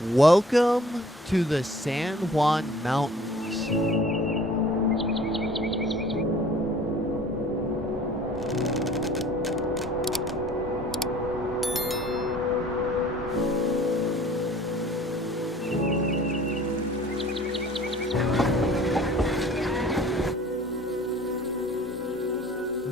Welcome to the San Juan Mountains.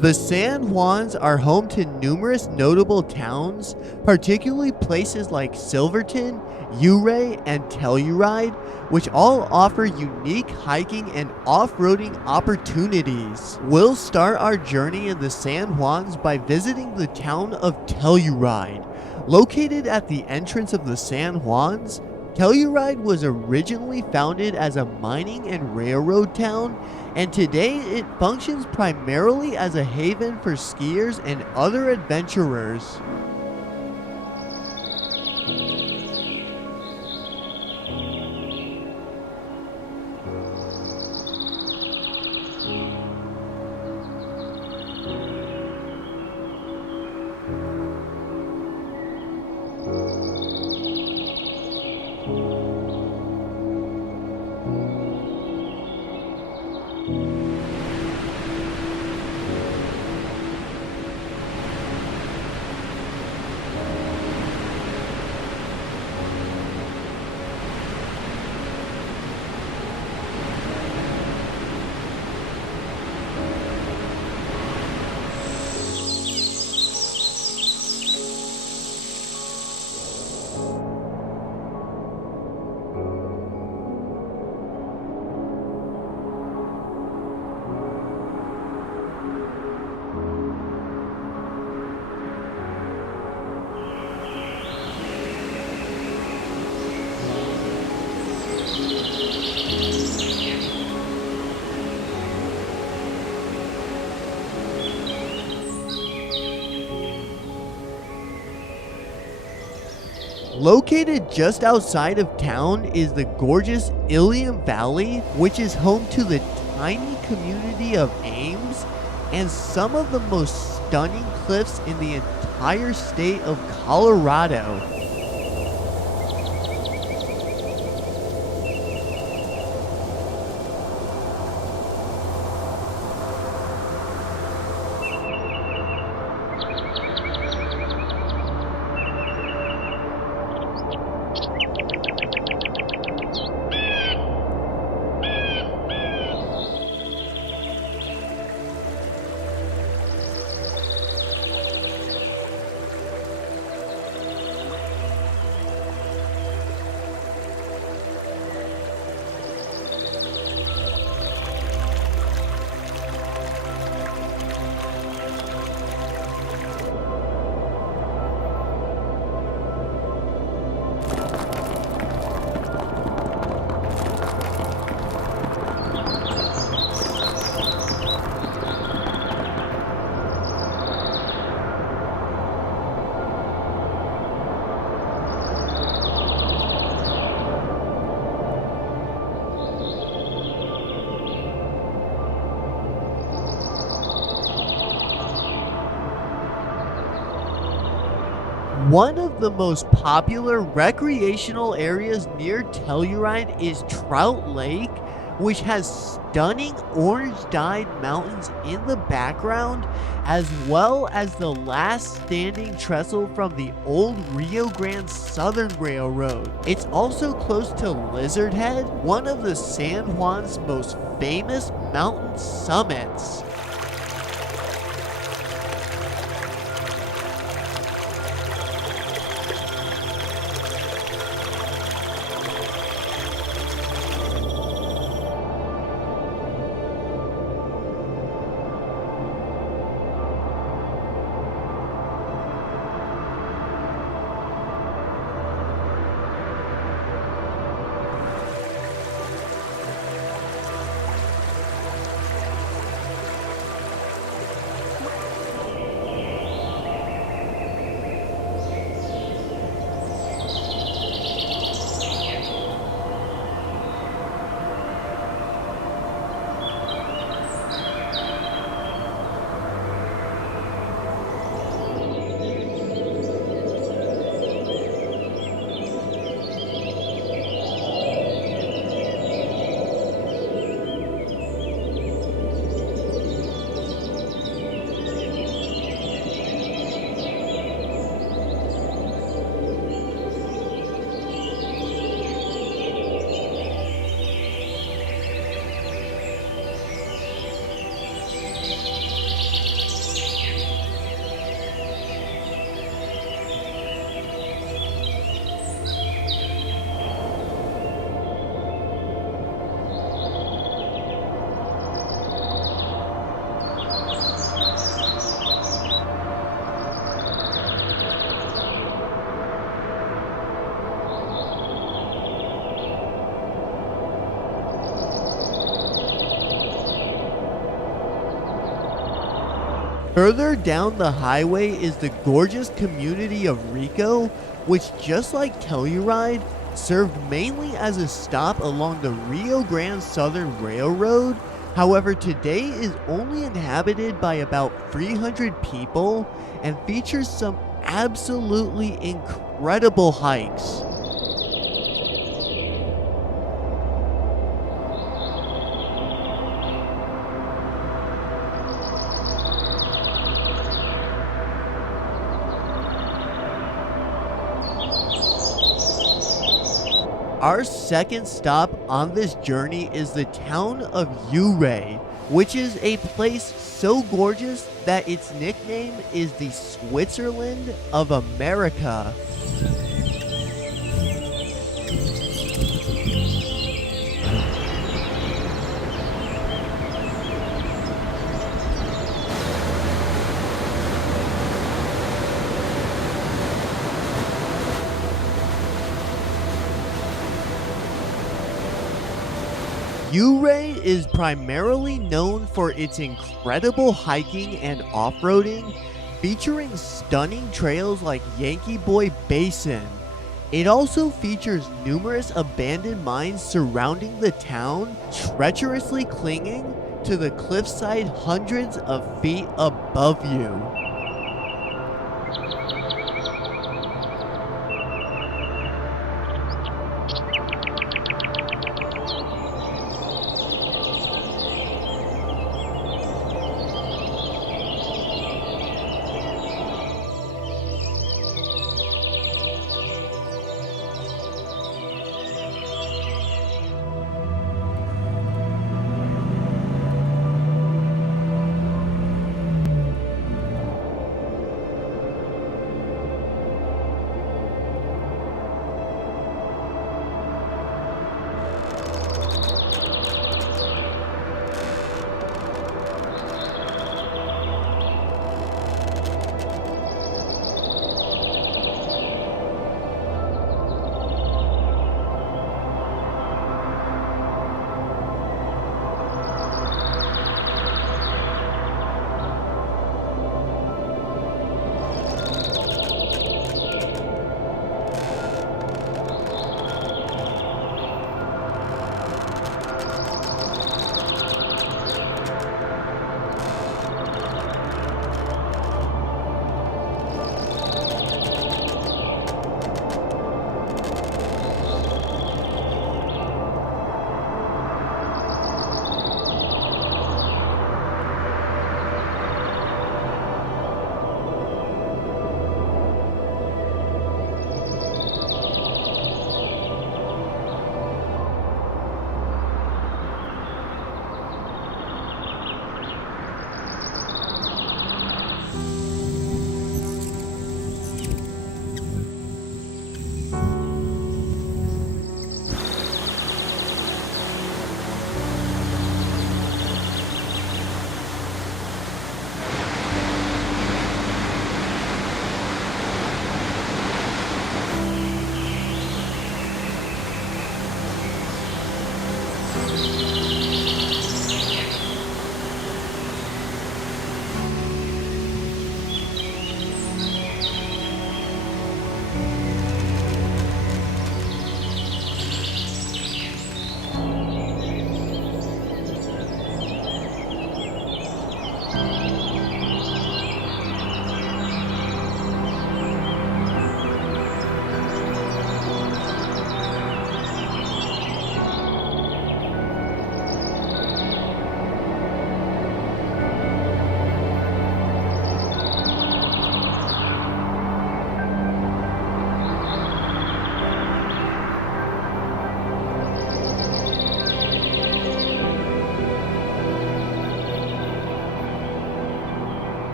The San Juans are home to numerous notable towns, particularly places like Silverton, Ouray, and Telluride, which all offer unique hiking and off-roading opportunities. We'll start our journey in the San Juans by visiting the town of Telluride. Located at the entrance of the San Juans, Telluride was originally founded as a mining and railroad town, and today it functions primarily as a haven for skiers and other adventurers. Located just outside of town is the gorgeous Ilium Valley, which is home to the tiny community of Ames and some of the most stunning cliffs in the entire state of Colorado. One of the most popular recreational areas near Telluride is Trout Lake, which has stunning orange-dyed mountains in the background, as well as the last standing trestle from the old Rio Grande Southern Railroad. It's also close to Lizard Head, one of the San Juan's most famous mountain summits. Further down the highway is the gorgeous community of Rico, which, just like Telluride, served mainly as a stop along the Rio Grande Southern Railroad. However, today is only inhabited by about 300 people and features some absolutely incredible hikes. Our second stop on this journey is the town of Ouray, which is a place so gorgeous that its nickname is the Switzerland of America. Ouray is primarily known for its incredible hiking and off-roading, featuring stunning trails like Yankee Boy Basin. It also features numerous abandoned mines surrounding the town, treacherously clinging to the cliffside hundreds of feet above you.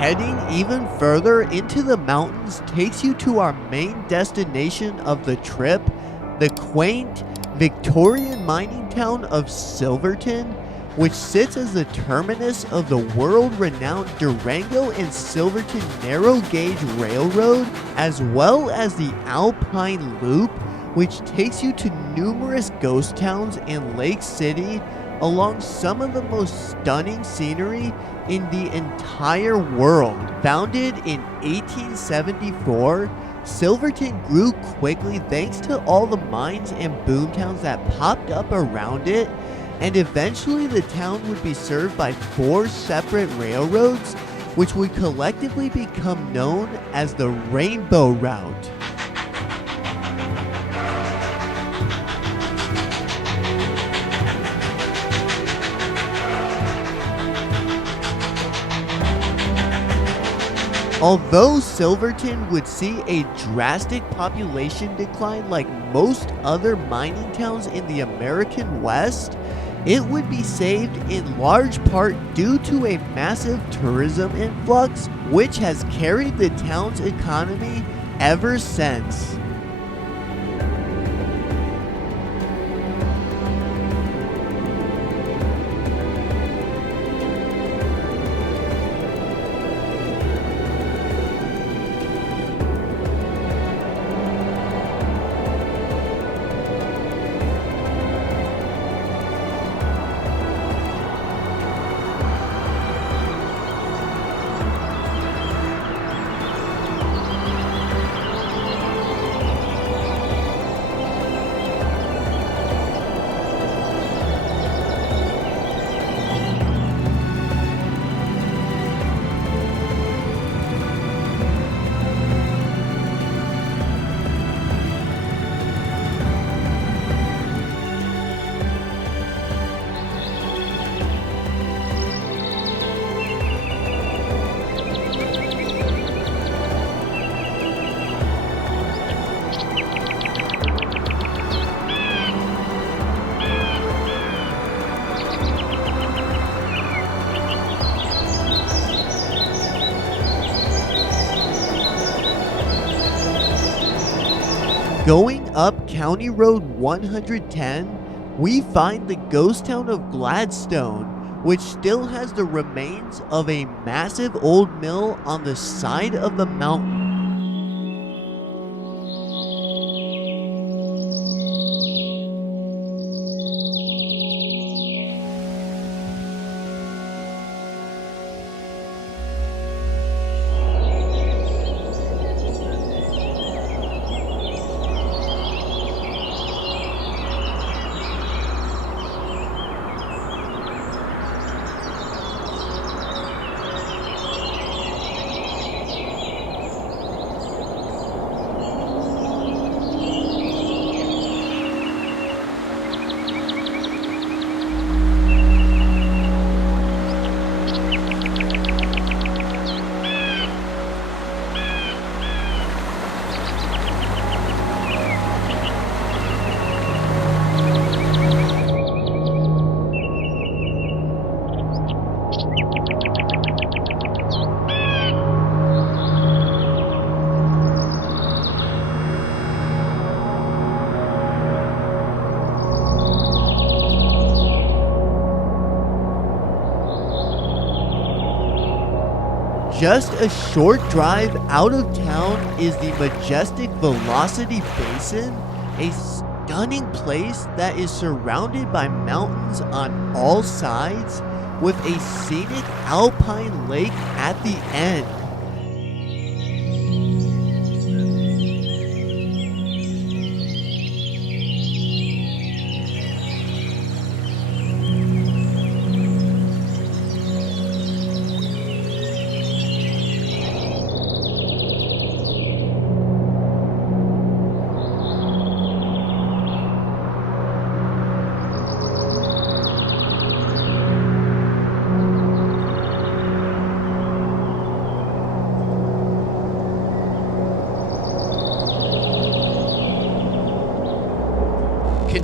Heading even further into the mountains takes you to our main destination of the trip, the quaint Victorian mining town of Silverton, which sits as the terminus of the world-renowned Durango and Silverton narrow gauge railroad, as well as the Alpine Loop, which takes you to numerous ghost towns in Lake City along some of the most stunning scenery in the entire world. Founded in 1874, Silverton grew quickly thanks to all the mines and boomtowns that popped up around it, and eventually the town would be served by 4 separate railroads, which would collectively become known as the Rainbow Route. Although Silverton would see a drastic population decline like most other mining towns in the American West, it would be saved in large part due to a massive tourism influx, which has carried the town's economy ever since. Going up County Road 110, we find the ghost town of Gladstone, which still has the remains of a massive old mill on the side of the mountain. Just a short drive out of town is the majestic Velocity Basin, a stunning place that is surrounded by mountains on all sides with a scenic alpine lake at the end.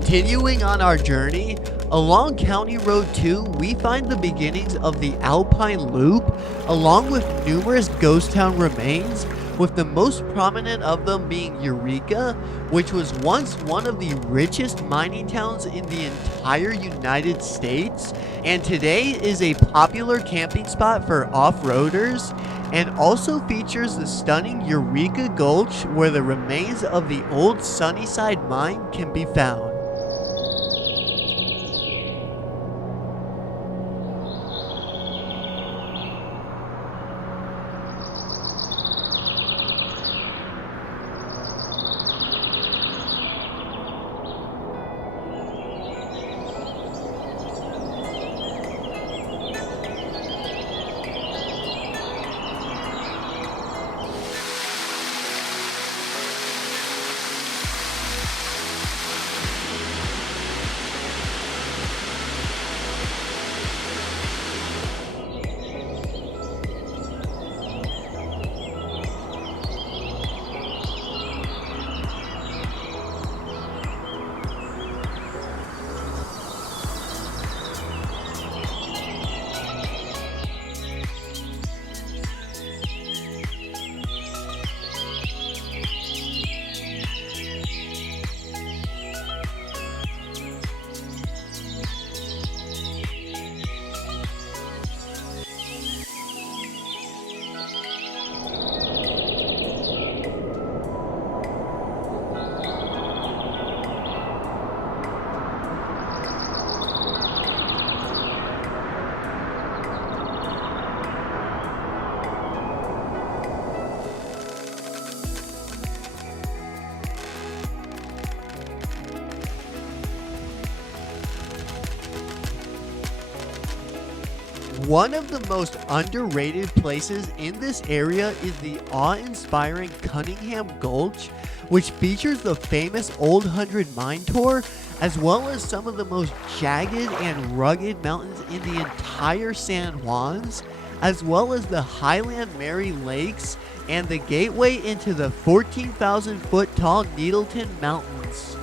Continuing on our journey, along County Road 2, we find the beginnings of the Alpine Loop, along with numerous ghost town remains, with the most prominent of them being Eureka, which was once one of the richest mining towns in the entire United States, and today is a popular camping spot for off-roaders, and also features the stunning Eureka Gulch where the remains of the old Sunnyside mine can be found. One of the most underrated places in this area is the awe-inspiring Cunningham Gulch, which features the famous Old 100 Mine Tour, as well as some of the most jagged and rugged mountains in the entire San Juans, as well as the Highland Mary Lakes and the gateway into the 14,000 foot tall Needleton Mountains.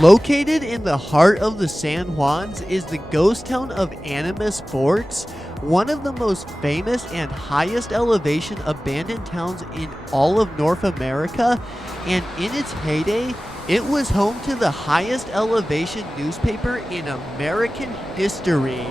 Located in the heart of the San Juans is the ghost town of Animas Forks, one of the most famous and highest elevation abandoned towns in all of North America, and in its heyday, it was home to the highest elevation newspaper in American history.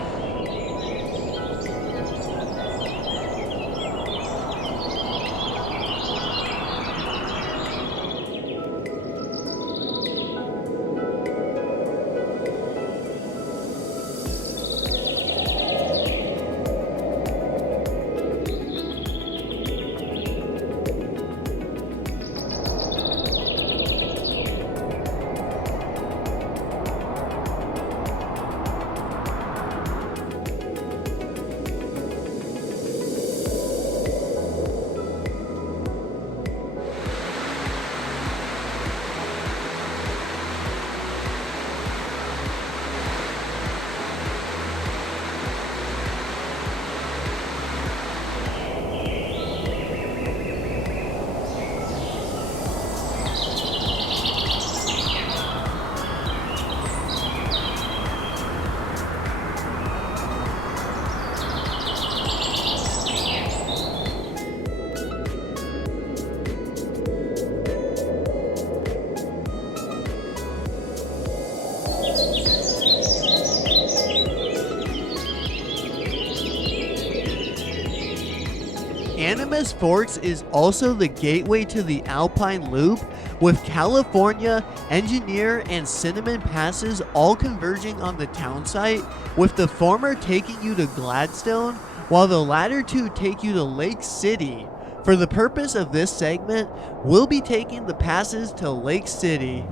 Animas Forks is also the gateway to the Alpine Loop, with California, Engineer, and Cinnamon passes all converging on the town site, with the former taking you to Gladstone, while the latter two take you to Lake City. For the purpose of this segment, we'll be taking the passes to Lake City.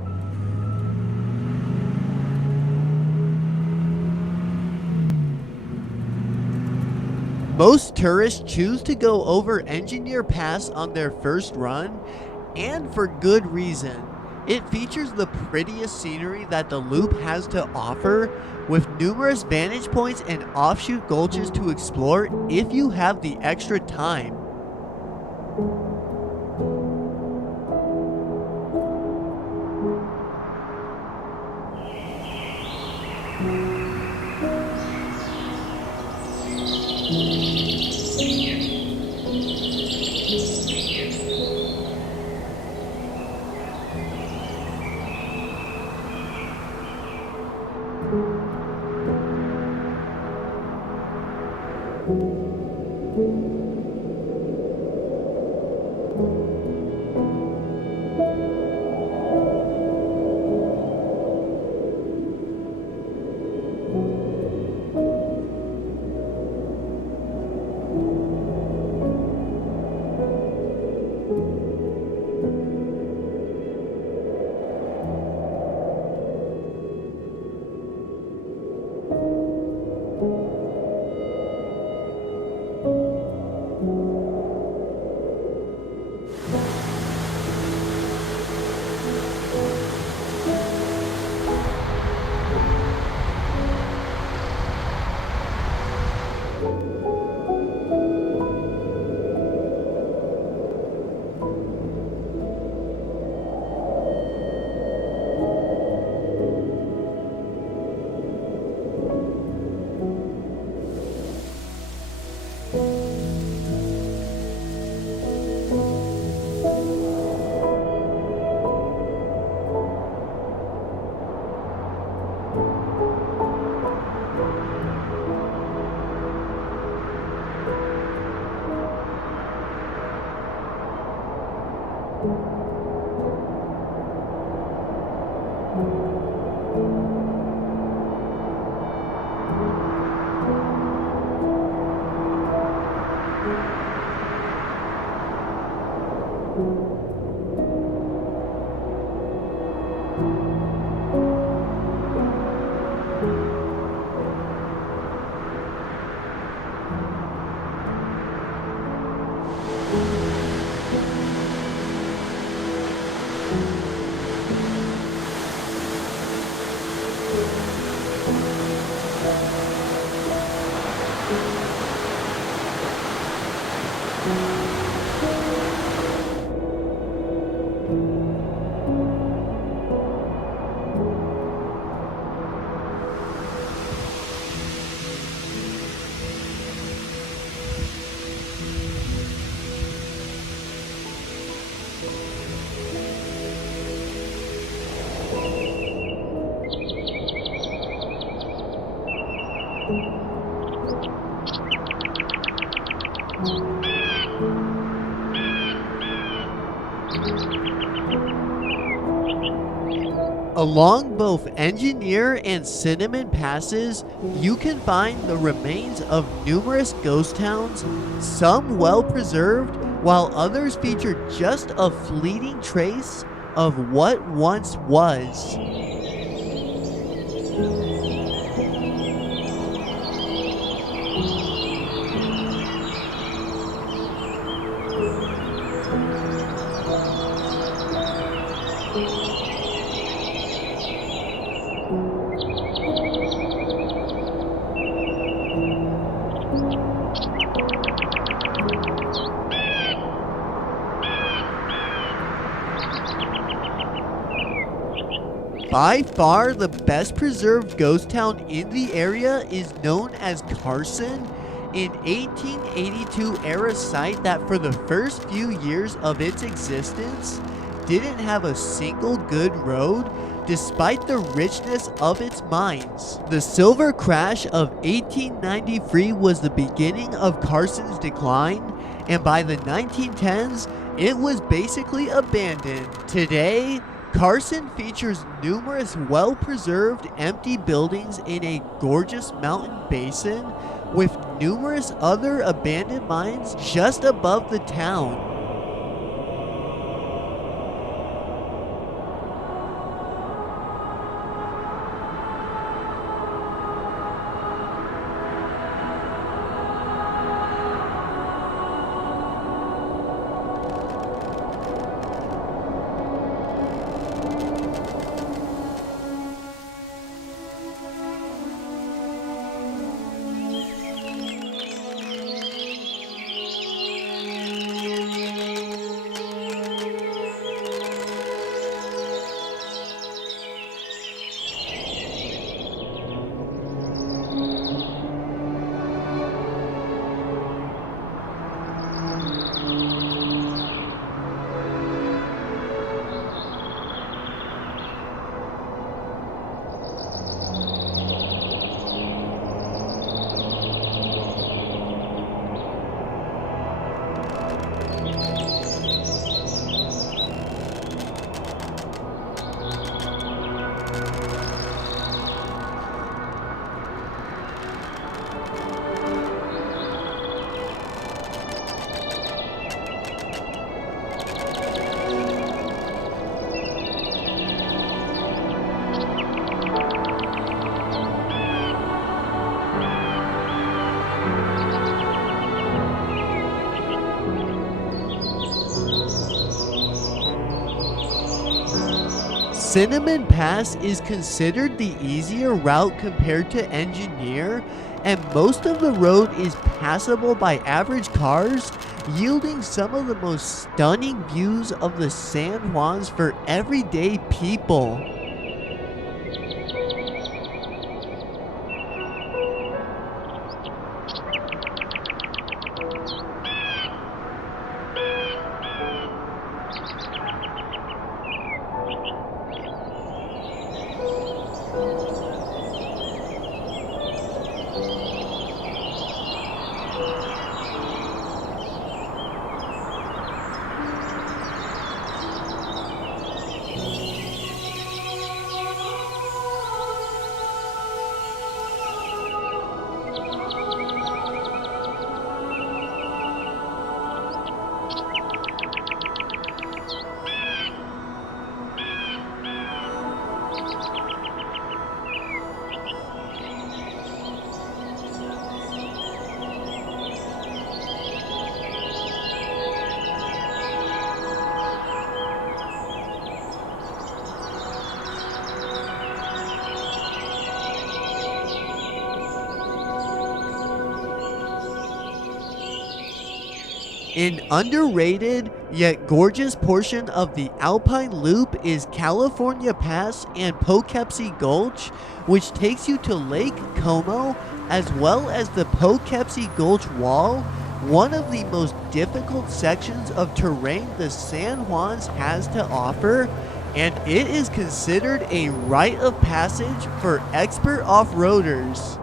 Most tourists choose to go over Engineer Pass on their first run, and for good reason. It features the prettiest scenery that the loop has to offer, with numerous vantage points and offshoot gulches to explore if you have the extra time. Along both Engineer and Cinnamon passes, you can find the remains of numerous ghost towns, some well preserved, while others feature just a fleeting trace of what once was. By far, the best preserved ghost town in the area is known as Carson, an 1882 era site that for the first few years of its existence didn't have a single good road despite the richness of its mines. The silver crash of 1893 was the beginning of Carson's decline, and by the 1910s, it was basically abandoned. Today, Carson features numerous well-preserved empty buildings in a gorgeous mountain basin with numerous other abandoned mines just above the town. Cinnamon Pass is considered the easier route compared to Engineer, and most of the road is passable by average cars, yielding some of the most stunning views of the San Juans for everyday people. An underrated yet gorgeous portion of the Alpine Loop is California Pass and Poughkeepsie Gulch, which takes you to Lake Como as well as the Poughkeepsie Gulch Wall, one of the most difficult sections of terrain the San Juans has to offer, and it is considered a rite of passage for expert off-roaders.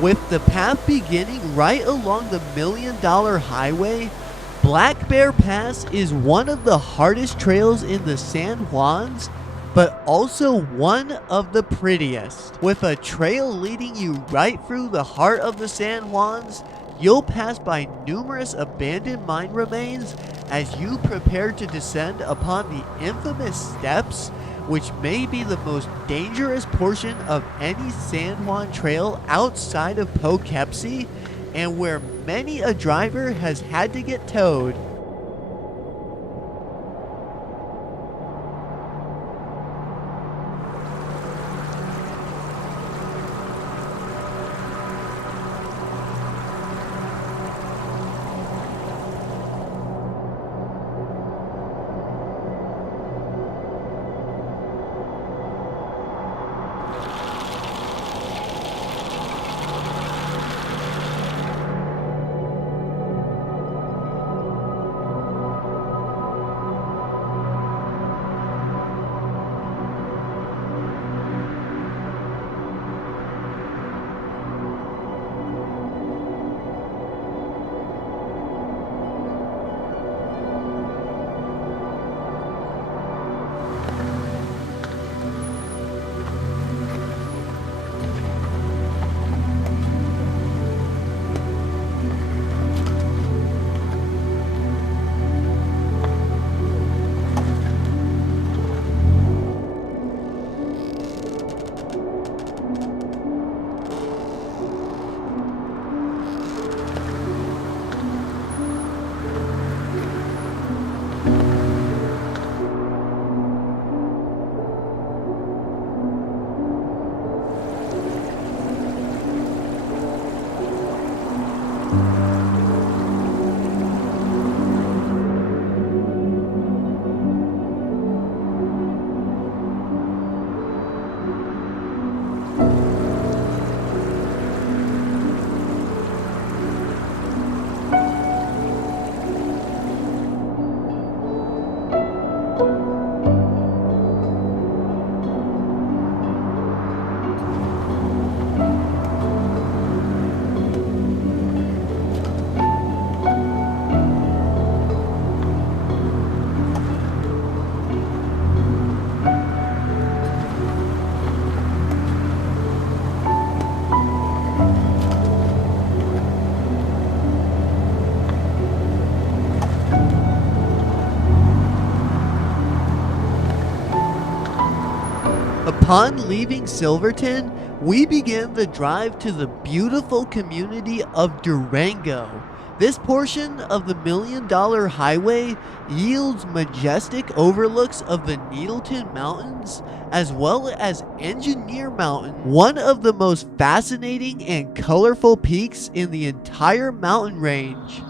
With the path beginning right along the $1 Million Highway, Black Bear Pass is one of the hardest trails in the San Juans, but also one of the prettiest. With a trail leading you right through the heart of the San Juans, you'll pass by numerous abandoned mine remains as you prepare to descend upon the infamous steps, which may be the most dangerous portion of any San Juan trail outside of Poughkeepsie, and where many a driver has had to get towed. Upon leaving Silverton, we begin the drive to the beautiful community of Durango. This portion of the $1 Million Highway yields majestic overlooks of the Needleton Mountains, as well as Engineer Mountain, one of the most fascinating and colorful peaks in the entire mountain range.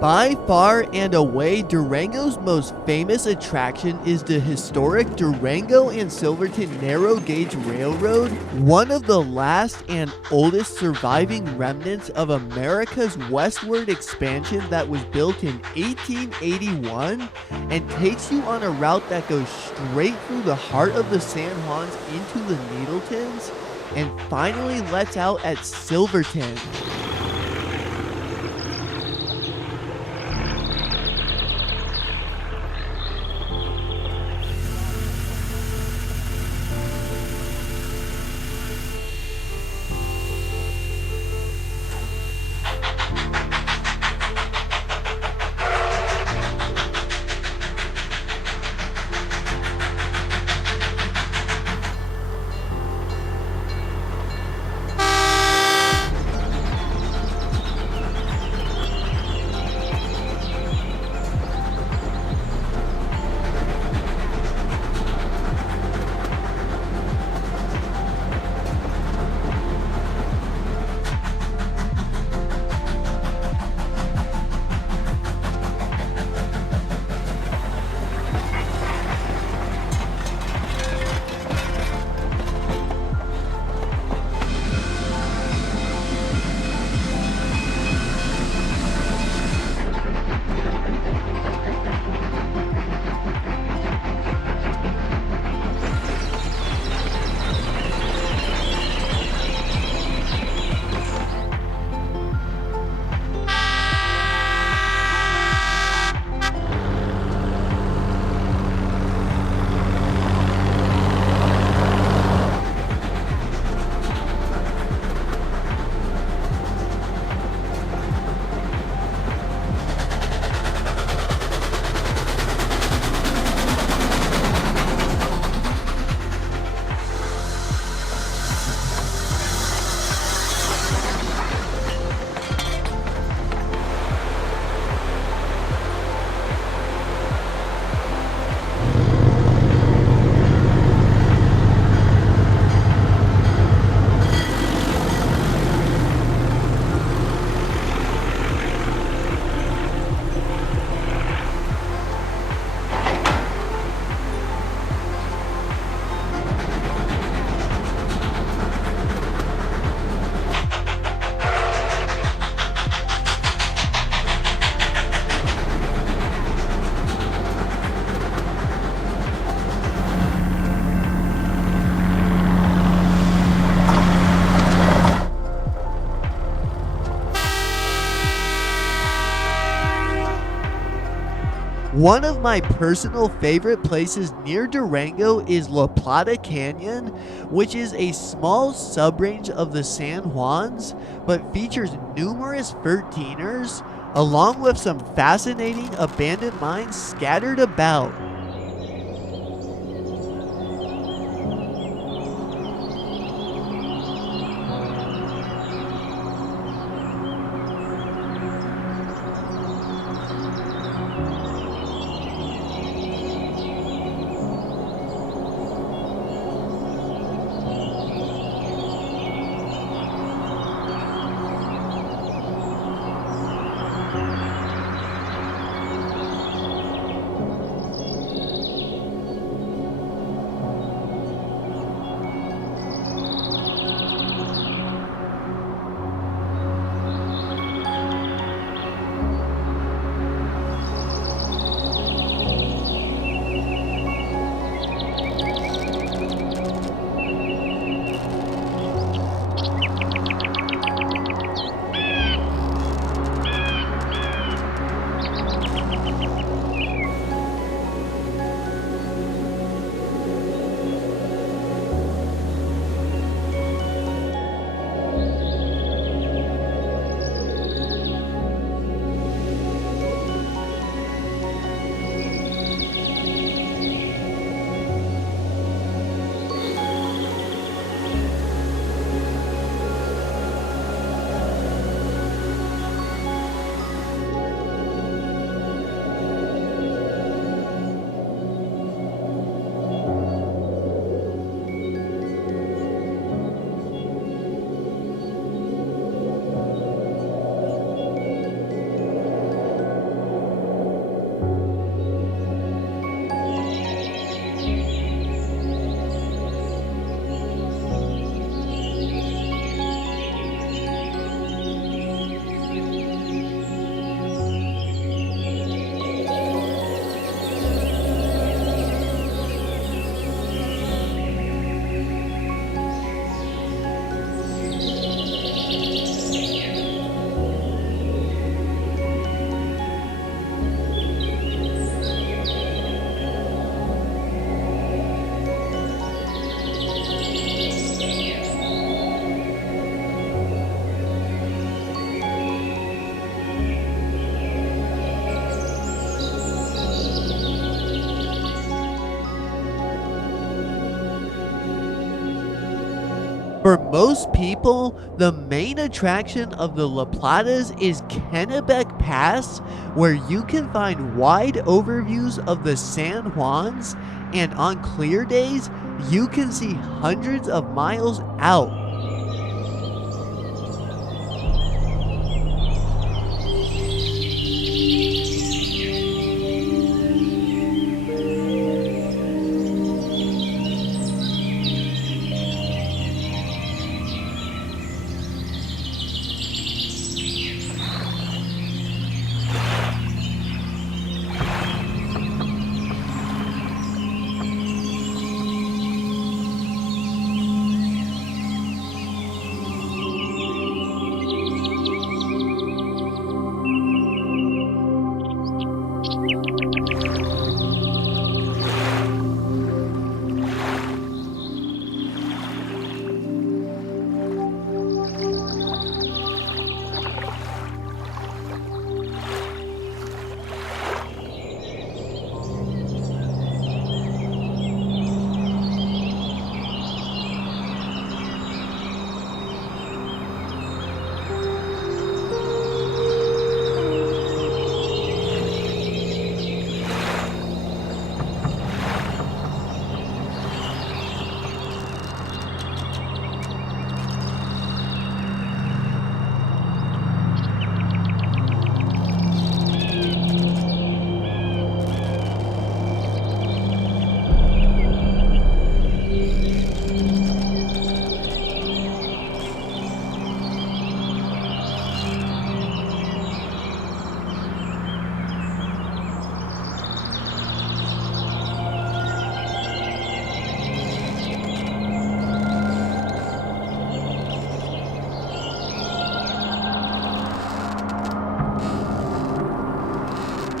By far and away, Durango's most famous attraction is the historic Durango and Silverton Narrow Gauge Railroad, one of the last and oldest surviving remnants of America's westward expansion that was built in 1881 and takes you on a route that goes straight through the heart of the San Juans into the Needletons and finally lets out at Silverton. One of my personal favorite places near Durango is La Plata Canyon, which is a small subrange of the San Juans, but features numerous 13ers, along with some fascinating abandoned mines scattered about. For most people, the main attraction of the La Platas is Kennebec Pass, where you can find wide overviews of the San Juans, and on clear days, you can see hundreds of miles out.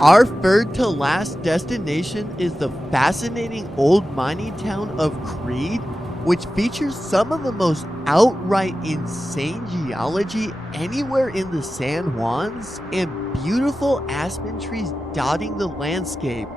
Our third to last destination is the fascinating old mining town of Creede, which features some of the most outright insane geology anywhere in the San Juans and beautiful aspen trees dotting the landscape.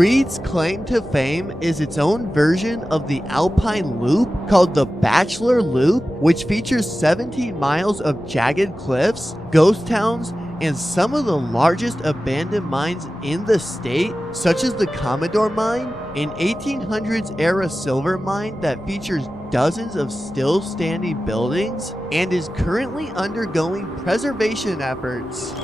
Creede's claim to fame is its own version of the Alpine Loop called the Bachelor Loop, which features 17 miles of jagged cliffs, ghost towns, and some of the largest abandoned mines in the state, such as the Commodore Mine, an 1800s era silver mine that features dozens of still standing buildings and is currently undergoing preservation efforts.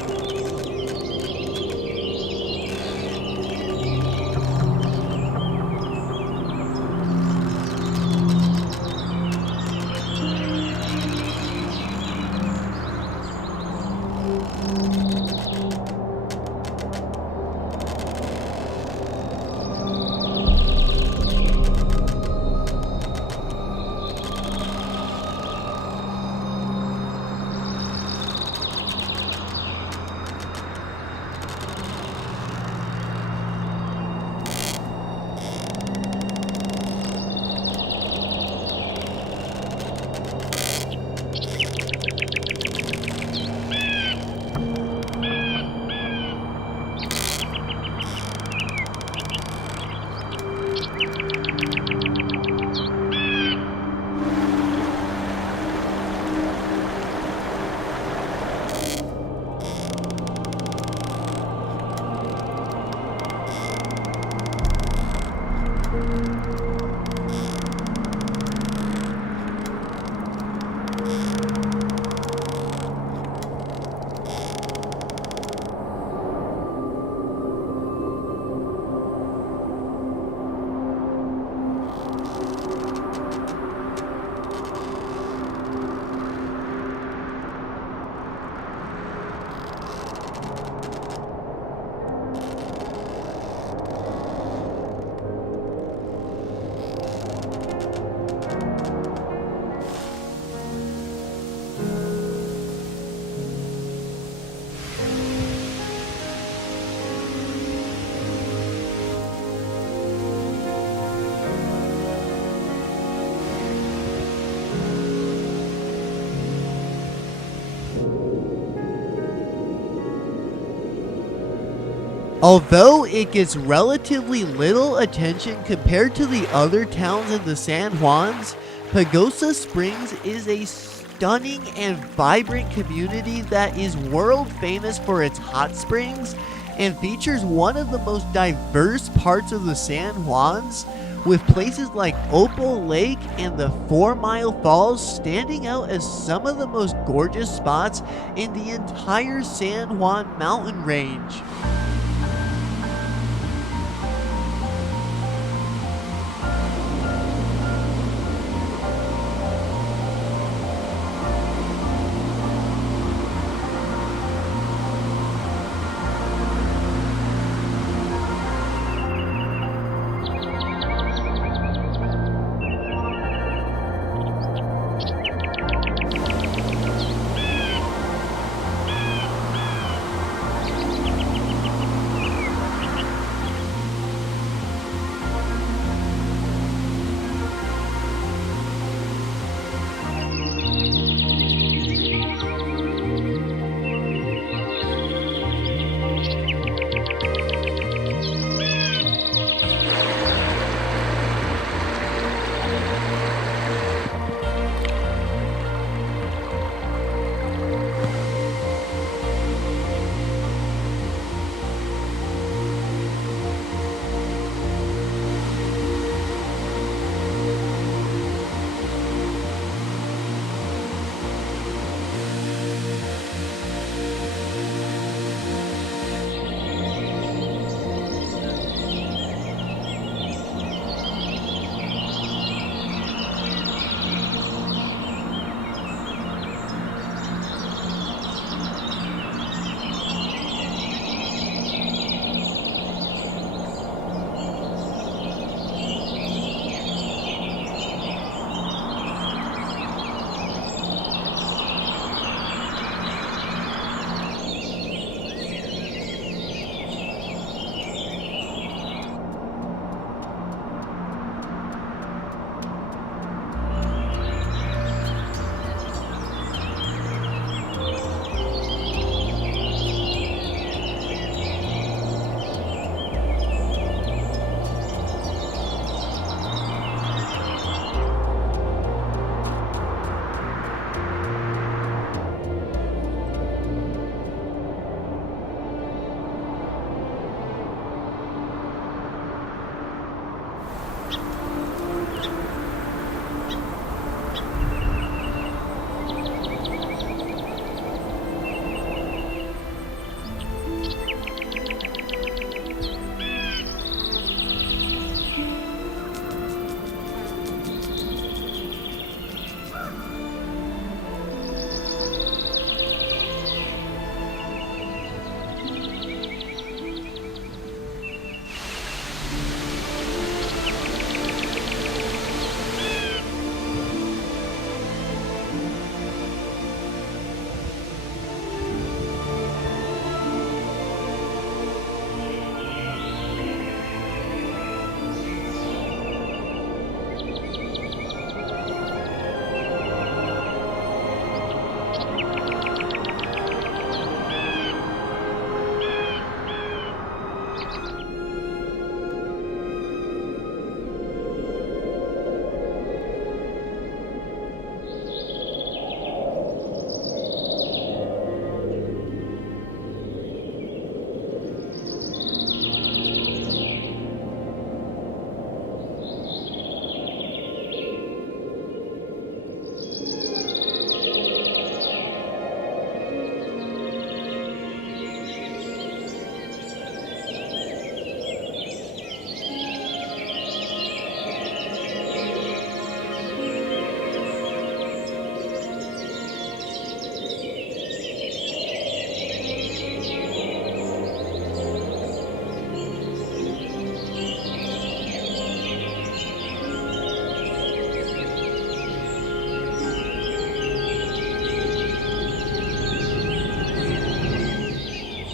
Although it gets relatively little attention compared to the other towns in the San Juans, Pagosa Springs is a stunning and vibrant community that is world famous for its hot springs and features one of the most diverse parts of the San Juans, with places like Opal Lake and the 4 Mile Falls standing out as some of the most gorgeous spots in the entire San Juan mountain range.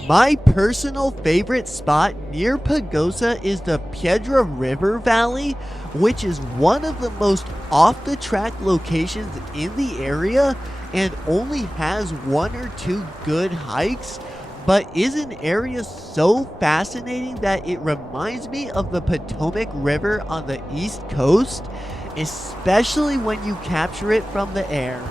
My personal favorite spot near Pagosa is the Piedra River Valley, which is one of the most off-the-track locations in the area and only has one or two good hikes, but is an area so fascinating that it reminds me of the Potomac River on the East Coast, especially when you capture it from the air.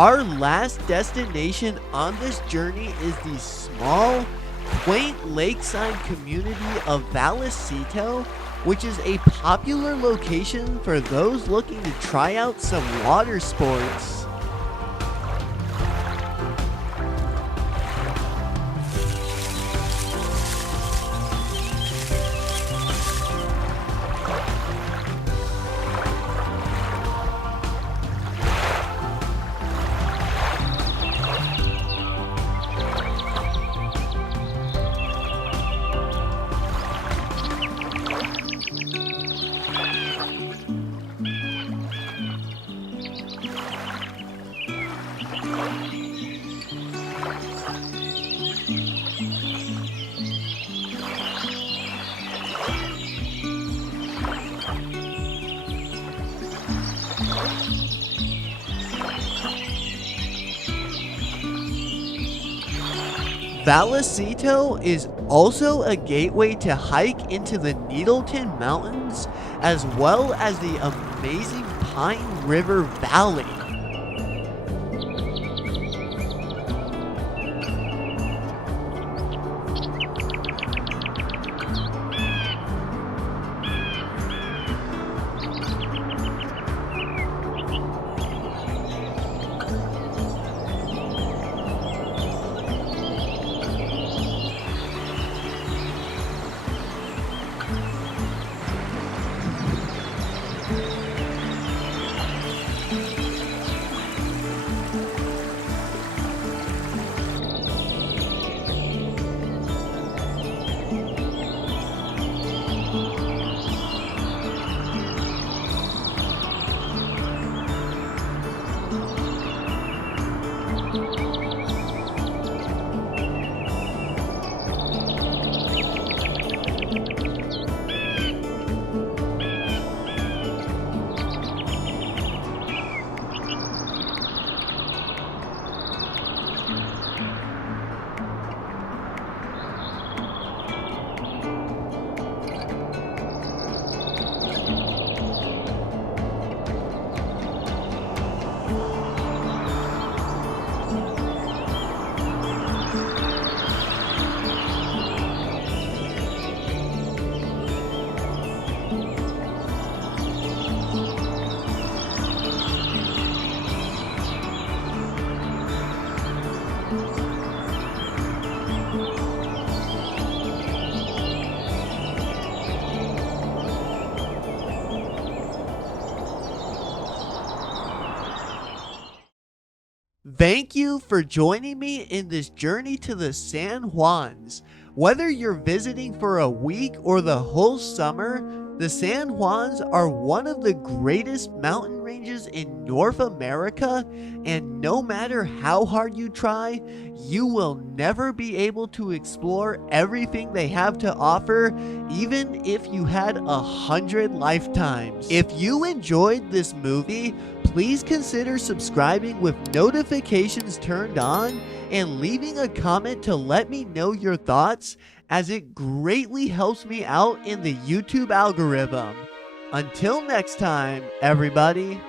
Our last destination on this journey is the small, quaint lakeside community of Vallecito, which is a popular location for those looking to try out some water sports. Vallecito is also a gateway to hike into the Needleton Mountains, as well as the amazing Pine River Valley. Thank you for joining me in this journey to the San Juans. Whether you're visiting for a week or the whole summer, the San Juans are one of the greatest mountain ranges in North America, and no matter how hard you try, you will never be able to explore everything they have to offer, even if you had 100 lifetimes. If you enjoyed this movie, please consider subscribing with notifications turned on and leaving a comment to let me know your thoughts, as it greatly helps me out in the YouTube algorithm. Until next time, everybody.